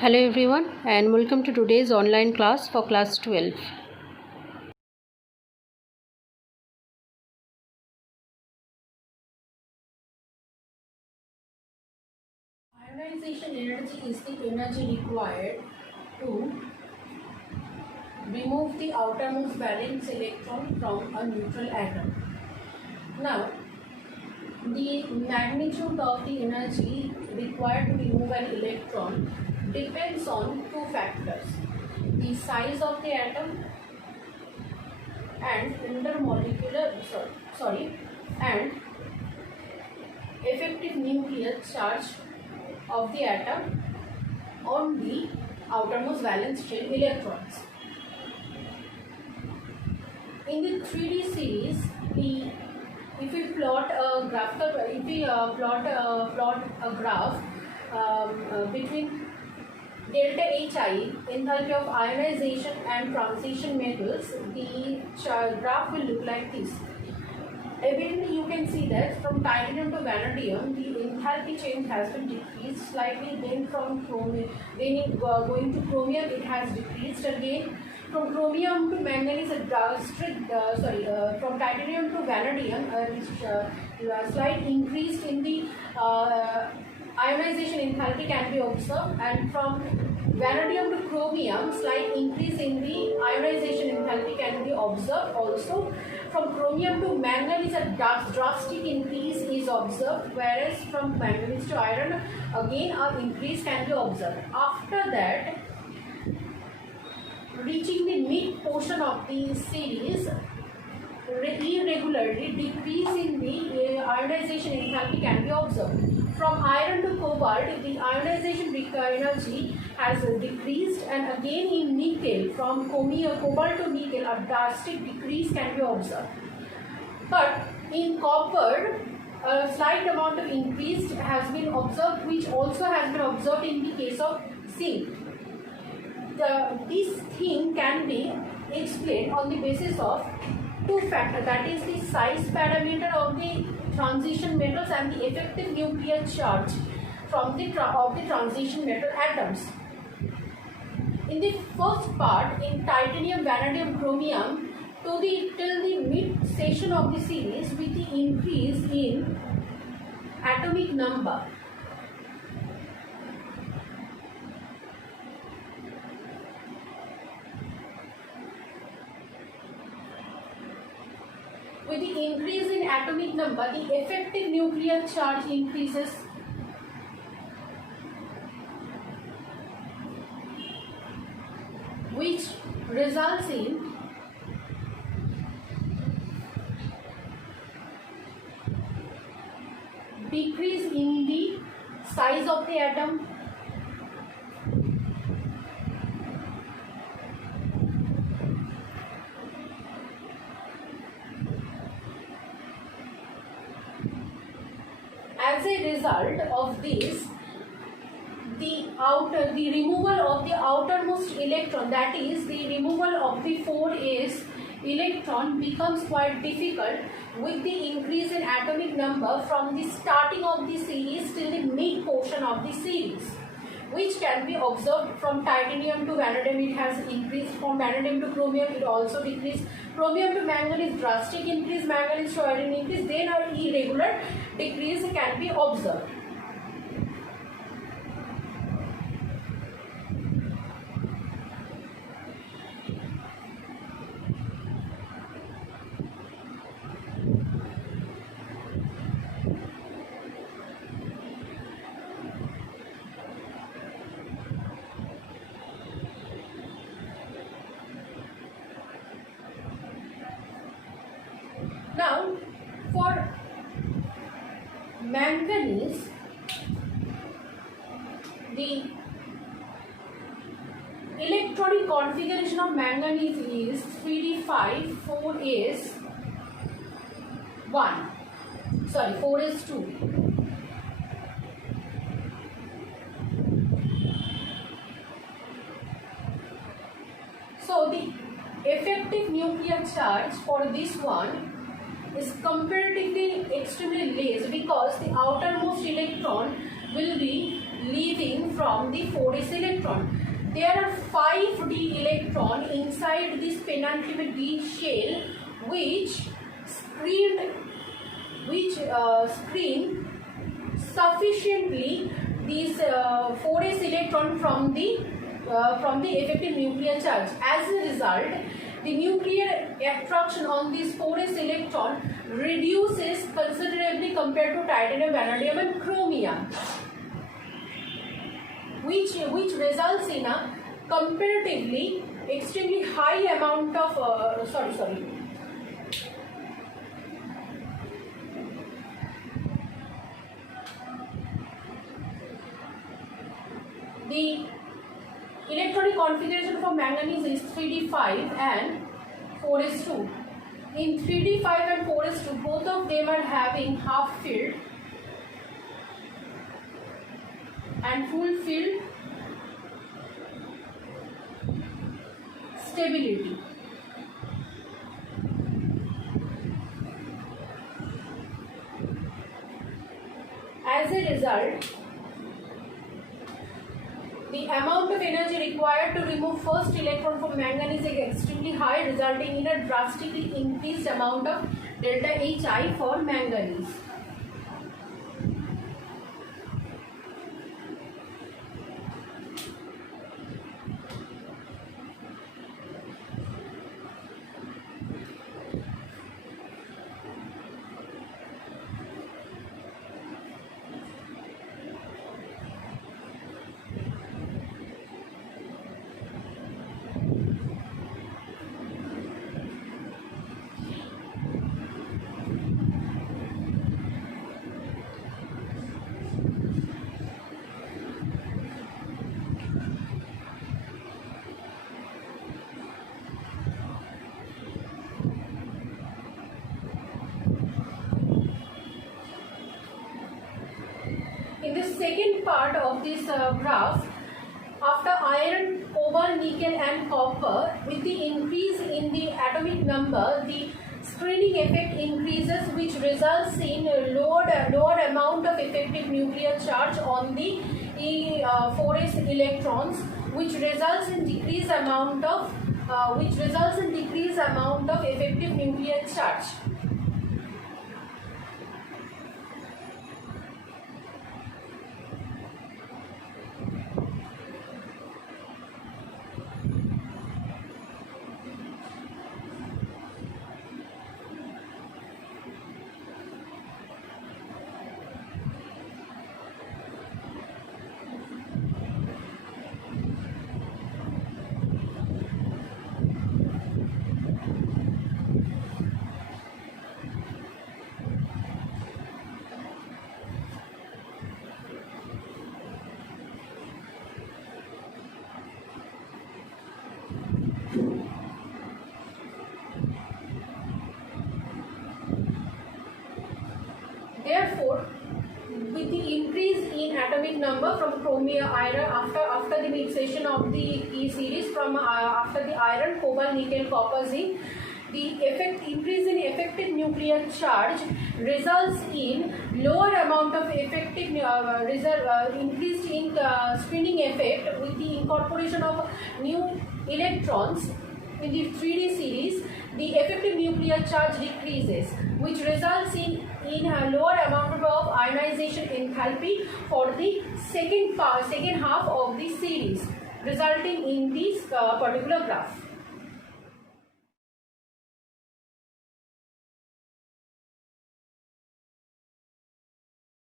Hello everyone and welcome to today's online class for class 12. Ionization energy is the energy required to remove the outermost valence electron from a neutral atom. Now, the magnitude of the energy required to remove an electron depends on two factors: the size of the atom and and effective nuclear charge of the atom on the outermost valence shell electrons. In the 3D series, if we plot a graph, between delta Hi, enthalpy of ionization and transition metals, the graph will look like this. Evidently, you can see that from titanium to vanadium, the enthalpy change has been decreased slightly. Then from chromium, going to chromium, it has decreased again. From chromium to manganese, from titanium to vanadium, slight increase in the ionization enthalpy can be observed, and from vanadium to chromium, slight increase in the ionization enthalpy can be observed also. From chromium to manganese, a drastic increase is observed, whereas from manganese to iron, again an increase can be observed. After that, reaching the mid portion of the series, irregularly decrease in the ionization enthalpy can be observed. From iron to cobalt, the ionization energy has decreased, and again in nickel, from cobalt to nickel, a drastic decrease can be observed. But in copper, a slight amount of increase has been observed, which also has been observed in the case of zinc. This thing can be explained on the basis of two factors, that is the size parameter of the transition metals and the effective nuclear charge from the transition metal atoms. In the first part, in titanium, vanadium, chromium, till the mid section of the series, with the increase in atomic number, with the increase in atomic number, the effective nuclear charge increases. Which results in decrease in the size of the atom, as a result of this, the removal of the outermost electron, that is the removal of the 4s electron, becomes quite difficult with the increase in atomic number from the starting of the series till the mid portion of the series, which can be observed. From titanium to vanadium, it has increased. From vanadium to chromium, it also decreased. Chromium to manganese, drastic increase. Manganese to iron increase. Then an irregular decrease can be observed. Now, for manganese, the electronic configuration of manganese is 3d5 4s2. So the effective nuclear charge for this one is comparatively extremely less, because the outermost electron will be leaving from the 4s electron. There are 5d electron inside this penultimate d shell which screen sufficiently these 4s electron from the effective nuclear charge. As a result, the nuclear attraction on this 4s electron reduces considerably compared to titanium, vanadium and chromium, which results in a comparatively extremely high amount of the electronic configuration for manganese is 3d5 and 4s2. In 3d5 and 4s2, both of them are having half filled and full filled stability. As a result, the amount of energy required to remove first electron from manganese is extremely high, resulting in a drastically increased amount of delta Hi for manganese. In the second part of this graph, after iron, cobalt, nickel and copper, with the increase in the atomic number, the screening effect increases, which results in a lower amount of effective nuclear charge on the 4s electrons, which results in decreased amount of effective nuclear charge. Therefore, with the increase in atomic number from chromium, iron, after the mixation of the E series from after the iron, cobalt, nickel, copper, zinc, the increase in effective nuclear charge results in lower amount of effective increased in screening effect with the incorporation of new electrons in the 3D series. The effective nuclear charge decreases, which results in a lower amount of ionization enthalpy for the second half of the series, resulting in this particular graph.